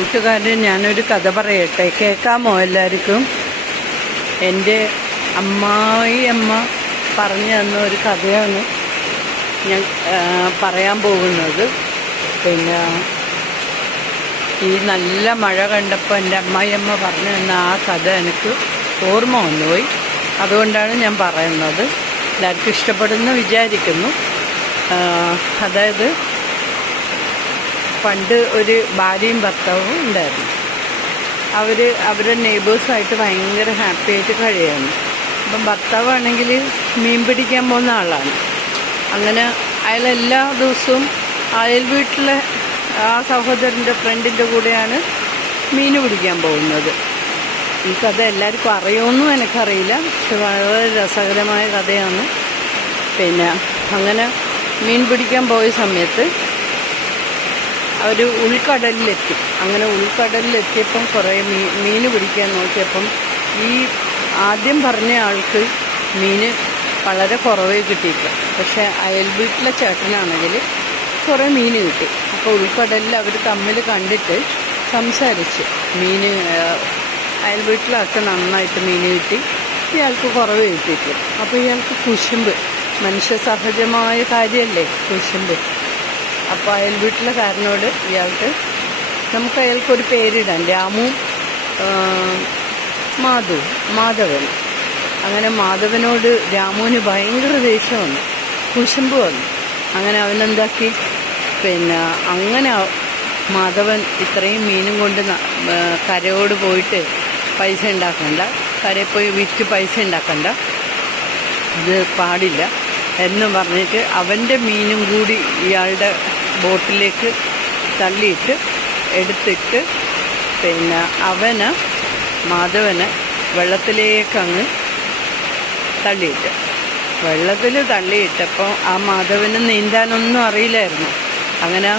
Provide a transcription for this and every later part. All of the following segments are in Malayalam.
കൂട്ടുകാരൻ, ഞാനൊരു കഥ പറയട്ടെ, കേൾക്കാമോ എല്ലാവർക്കും? എൻ്റെ അമ്മ പറഞ്ഞു തന്ന ഒരു കഥയാണ് ഞാൻ പറയാൻ പോകുന്നത്. പിന്നെ ഈ നല്ല മഴ കണ്ടപ്പോൾ എൻ്റെ അമ്മായിയമ്മ പറഞ്ഞു തന്ന ആ കഥ എനിക്ക് ഓർമ്മ വന്നുപോയി. അതുകൊണ്ടാണ് ഞാൻ പറയുന്നത്. എല്ലാവർക്കും ഇഷ്ടപ്പെടുമെന്ന് വിചാരിക്കുന്നു. അതായത് പണ്ട് ഒരു ഭാര്യയും ഭർത്താവും ഉണ്ടായിരുന്നു. അവരുടെ നെയ്ബേഴ്സായിട്ട് ഭയങ്കര ഹാപ്പി ആയിട്ട് കഴിയുന്നു. അപ്പം ഭർത്താവാണെങ്കിൽ മീൻ പിടിക്കാൻ പോകുന്ന ആളാണ്. അങ്ങനെ അയാൾ എല്ലാ ദിവസവും അയൽ വീട്ടിലെ ആ സഹോദരൻ്റെ ഫ്രണ്ടിൻ്റെ കൂടെയാണ് മീൻ പിടിക്കാൻ പോകുന്നത്. ഈ കഥ എല്ലാവർക്കും അറിയുമെന്നും എനിക്കറിയില്ല, പക്ഷെ വളരെ രസകരമായ കഥയാണ്. പിന്നെ അങ്ങനെ മീൻ പിടിക്കാൻ പോയ സമയത്ത് അവർ ഉൾക്കടലിലെത്തി. അങ്ങനെ ഉൾക്കടലിലെത്തിയപ്പം കുറേ മീൻ പിടിക്കാൻ നോക്കിയപ്പം ഈ ആദ്യം പറഞ്ഞ ആൾക്ക് മീൻ വളരെ കുറവേ കിട്ടിയില്ല. പക്ഷേ അയൽ വീട്ടിലെ ചേട്ടനാണെങ്കിൽ കുറേ മീൻ കിട്ടി. അപ്പോൾ ഉൾക്കടലിൽ അവർ തമ്മിൽ കണ്ടിട്ട് സംസാരിച്ച് മീൻ അയൽ വീട്ടിലൊക്കെ നന്നായിട്ട് മീൻ കിട്ടി, ഇയാൾക്ക് കുറവ് കിട്ടിയിട്ടില്ല. അപ്പോൾ ഇയാൾക്ക് കുശുമ്പ്, മനുഷ്യ സഹജമായ കാര്യമല്ലേ കുശുമ്പ്. അപ്പോൾ അയൽ വീട്ടിലെ കാരനോട് നമുക്ക് അയാൾക്കൊരു പേരിടാം, രാമു, മാധവൻ. അങ്ങനെ മാധവനോട് രാമുവിന് ഭയങ്കര ദേഷ്യം വന്നു, കുശുമ്പ് വന്നു. അങ്ങനെ അവനെന്താക്കി, പിന്നെ അങ്ങനെ മാധവൻ ഇത്രയും മീനും കൊണ്ട് കരയോട് പോയിട്ട് പൈസ ഉണ്ടാക്കണ്ട, കരയിൽ പോയി വിറ്റ് പൈസ ഉണ്ടാക്കണ്ട, ഇത് പാടില്ല എന്ന് പറഞ്ഞിട്ട് അവൻ്റെ മീനും കൂടി ഇയാളുടെ ബോട്ടിലേക്ക് തള്ളിയിട്ട് എടുത്തിട്ട് പിന്നെ മാധവനെ വെള്ളത്തിലേക്കങ്ങ് വെള്ളത്തിൽ തള്ളിയിട്ടപ്പോൾ ആ മാധവന് നീന്താനൊന്നും അറിയില്ലായിരുന്നു. അങ്ങനെ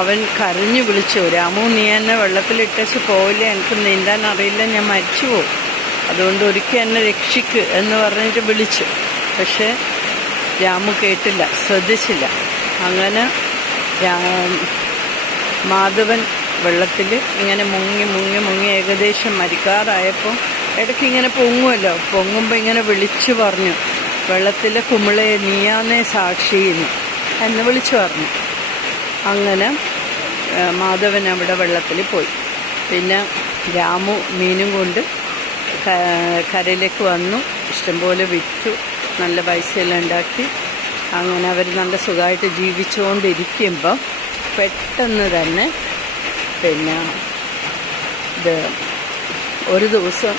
അവൻ കരഞ്ഞു വിളിച്ചു, രാമു, നീ എന്നെ വെള്ളത്തിലിട്ടച്ച് പോവില്ല, എനിക്ക് നീന്താൻ അറിയില്ല, ഞാൻ മരിച്ചു പോകും, അതുകൊണ്ട് ഒരിക്കൽ എന്നെ രക്ഷിക്ക് എന്ന് പറഞ്ഞിട്ട് വിളിച്ചു. പക്ഷേ രാമു കേട്ടില്ല, ശ്രദ്ധിച്ചില്ല. അങ്ങനെ മാധവൻ വെള്ളത്തിൽ ഇങ്ങനെ മുങ്ങി ഏകദേശം മരിക്കാറായപ്പോൾ ഇടയ്ക്ക് ഇങ്ങനെ പൊങ്ങുമ്പോൾ ഇങ്ങനെ വിളിച്ചു പറഞ്ഞു, വെള്ളത്തിലെ കുമിളെ നീയാന്നേ സാക്ഷിയെന്ന് എന്ന് വിളിച്ചു പറഞ്ഞു. അങ്ങനെ മാധവൻ അവിടെ വെള്ളത്തിൽ പോയി. പിന്നെ രാമു മീനും കൊണ്ട് കരയിലേക്ക് വന്നു, ഇഷ്ടംപോലെ വിറ്റു, നല്ല പൈസയെല്ലാം ഉണ്ടാക്കി. അങ്ങനെ അവർ നല്ല സുഖമായിട്ട് ജീവിച്ചുകൊണ്ടിരിക്കുമ്പോൾ പെട്ടെന്ന് തന്നെ പിന്നെ ഒരു ദിവസം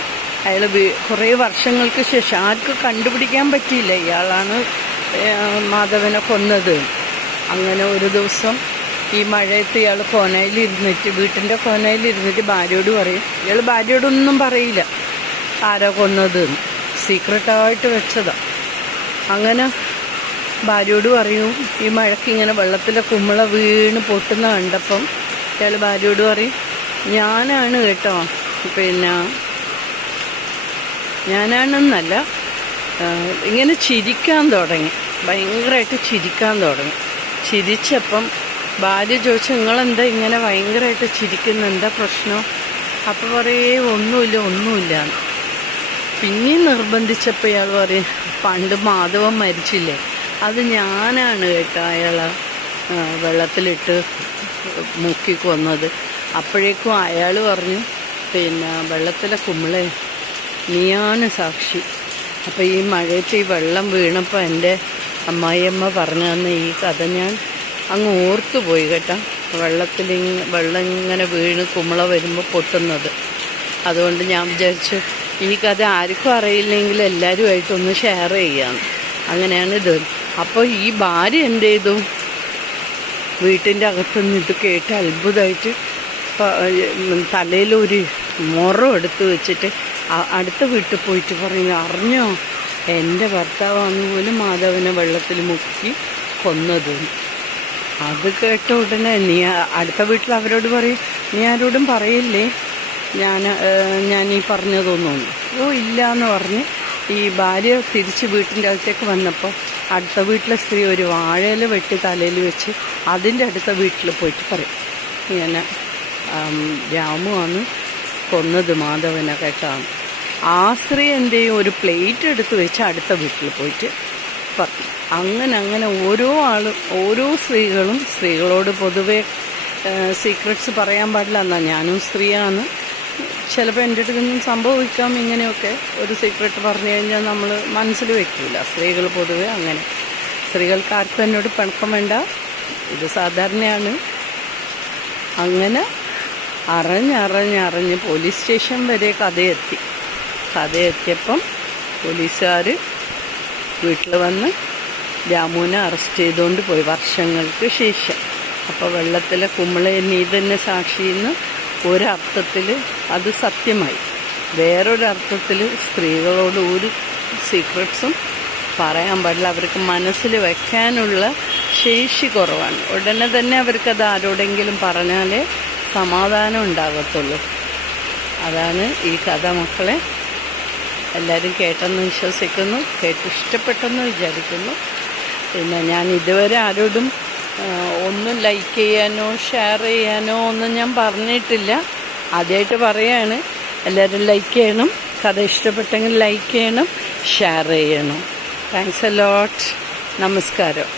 അയാൾ കുറേ വർഷങ്ങൾക്ക് ശേഷം ആർക്കും കണ്ടുപിടിക്കാൻ പറ്റിയില്ല ഇയാളാണ് മാധവനെ കൊന്നത്. അങ്ങനെ ഒരു ദിവസം ഈ മഴയത്ത് ഇയാൾ വീട്ടിൻ്റെ കോനയിലിരുന്നിട്ട് ഭാര്യയോട് പറയും. ഇയാൾ ഭാര്യയോടൊന്നും പറയില്ല ആരാ കൊന്നത്, സീക്രട്ടായിട്ട് വെച്ചതാണ്. അങ്ങനെ ഭാര്യയോട് പറയും, ഈ മഴയ്ക്ക് ഇങ്ങനെ വെള്ളത്തിലെ കുമിള വീണ് പൊട്ടുന്ന കണ്ടപ്പം ഇയാൾ ഭാര്യയോട് പറയും, ഞാനാണ് കേട്ടോ, പിന്നെ ഞാനാണെന്നല്ല, ഇങ്ങനെ ചിരിക്കാൻ തുടങ്ങി, ഭയങ്കരമായിട്ട് ചിരിക്കാൻ തുടങ്ങി. ചിരിച്ചപ്പം ഭാര്യ ചോദിച്ചു, നിങ്ങളെന്താ ഇങ്ങനെ ഭയങ്കരമായിട്ട് ചിരിക്കുന്നത്, എന്താ പ്രശ്നം? അപ്പോൾ പറയേ ഒന്നുമില്ല. പിന്നെയും നിർബന്ധിച്ചപ്പോൾ ഇയാൾ പറയും, പണ്ട് മാധവൻ മരിച്ചില്ലേ, അത് ഞാനാണ് കേട്ടോ അയാളെ വെള്ളത്തിലിട്ട് മുക്കി കൊന്നത്. അപ്പോഴേക്കും അയാൾ പറഞ്ഞു, പിന്നെ വെള്ളത്തിലെ കുമിളെ നീയാണ് സാക്ഷി. അപ്പോൾ ഈ മഴയത്ത് ഈ വെള്ളം വീണപ്പോൾ എൻ്റെ അമ്മായിയമ്മ പറഞ്ഞു തന്ന ഈ കഥ ഞാൻ അങ്ങ് ഓർത്തുപോയി കേട്ടോ. വെള്ളം ഇങ്ങനെ വീണ് കുമിള വരുമ്പോൾ പൊട്ടുന്നത്. അതുകൊണ്ട് ഞാൻ വിചാരിച്ചു ഈ കഥ ആർക്കും അറിയില്ലെങ്കിൽ എല്ലാവരുമായിട്ടൊന്ന് ഷെയർ ചെയ്യാമെന്ന്. അങ്ങനെയാണിത്. അപ്പോൾ ഈ ഭാര്യ എന്ത് ചെയ്തു, വീട്ടിൻ്റെ അകത്തുനിന്ന് ഇത് കേട്ട് അത്ഭുതമായിട്ട് തലയിലൊരു മുറം എടുത്ത് വെച്ചിട്ട് അടുത്ത വീട്ടിൽ പോയിട്ട് പറഞ്ഞു, അറിഞ്ഞോ എൻ്റെ ഭർത്താവാന്ന് പോലും മാധവനെ വെള്ളത്തിൽ മുക്കി കൊന്നത്. അത് കേട്ട ഉടനെ അടുത്ത വീട്ടിൽ അവരോട് പറയും, നീ ആരോടും പറയില്ലേ ഞാൻ ഈ പറഞ്ഞതൊന്നും? ഓ ഇല്ല എന്ന് പറഞ്ഞ് ഈ ഭാര്യ തിരിച്ച് വീട്ടിൻ്റെ അകത്തേക്ക് വന്നപ്പോൾ അടുത്ത വീട്ടിലെ സ്ത്രീ ഒരു വാഴയില വെട്ടി തലയിൽ വെച്ച് അതിൻ്റെ അടുത്ത വീട്ടിൽ പോയിട്ട് പറയും, ഇങ്ങനെ രാമുവാണ് കൊന്നത് മാധവനെ കേട്ടാണ്. ആ സ്ത്രീ എന്ത് ചെയ്യും, ഒരു പ്ലേറ്റ് എടുത്ത് വെച്ച് അടുത്ത വീട്ടിൽ പോയിട്ട് പറഞ്ഞു. അങ്ങനെ ഓരോ സ്ത്രീകളോട് പൊതുവെ സീക്രട്സ് പറയാൻ പാടില്ല എന്നാണ്. ഞാനും സ്ത്രീയാണ്, ചിലപ്പോൾ എൻ്റെ അടുത്തൊന്നും സംഭവിക്കാം. ഇങ്ങനെയൊക്കെ ഒരു സീക്രട്ട് പറഞ്ഞു കഴിഞ്ഞാൽ നമ്മൾ മനസ്സിൽ വെക്കില്ല. സ്ത്രീകൾ പൊതുവെ അങ്ങനെ. സ്ത്രീകൾക്ക് ആർക്കും എന്നോട് പിണക്കം വേണ്ട, ഇത് സാധാരണയാണ്. അങ്ങനെ അറിഞ്ഞ് പോലീസ് സ്റ്റേഷൻ വരെ കഥയെത്തിയപ്പം പോലീസുകാർ വീട്ടിൽ വന്ന് രാമുവിനെ അറസ്റ്റ് ചെയ്തുകൊണ്ട് പോയി വർഷങ്ങൾക്ക് ശേഷം. അപ്പോൾ വെള്ളത്തിലെ കുമ്പളെ നീ തന്നെ സാക്ഷിന്ന് ഒരർത്ഥത്തിൽ അത് സത്യമായി. വേറൊരർത്ഥത്തിൽ സ്ത്രീകളോട് ഒരു സീക്രട്സും പറയാൻ പാടില്ല. അവർക്ക് മനസ്സിൽ വയ്ക്കാനുള്ള ശേഷി കുറവാണ്. ഉടനെ തന്നെ അവർക്കത് ആരോടെങ്കിലും പറഞ്ഞാലേ സമാധാനം ഉണ്ടാകത്തുള്ളൂ. അതാണ് ഈ കഥ. മക്കളെ, എല്ലാവരും കേട്ടെന്ന് വിശ്വസിക്കുന്നു, ഇഷ്ടപ്പെട്ടെന്ന് വിചാരിക്കുന്നു. പിന്നെ ഞാൻ ഇതുവരെ ആരോടും ഒന്നും ലൈക്ക് ചെയ്യാനോ ഷെയർ ചെയ്യാനോ ഒന്നും ഞാൻ പറഞ്ഞിട്ടില്ല. ആദ്യമായിട്ട് പറയാണ്. എല്ലാവരും ലൈക്ക് ചെയ്യണം, കഥ ഇഷ്ടപ്പെട്ടെങ്കിൽ ലൈക്ക് ചെയ്യണം, ഷെയർ ചെയ്യണം. Thanks a lot. നമസ്കാരം.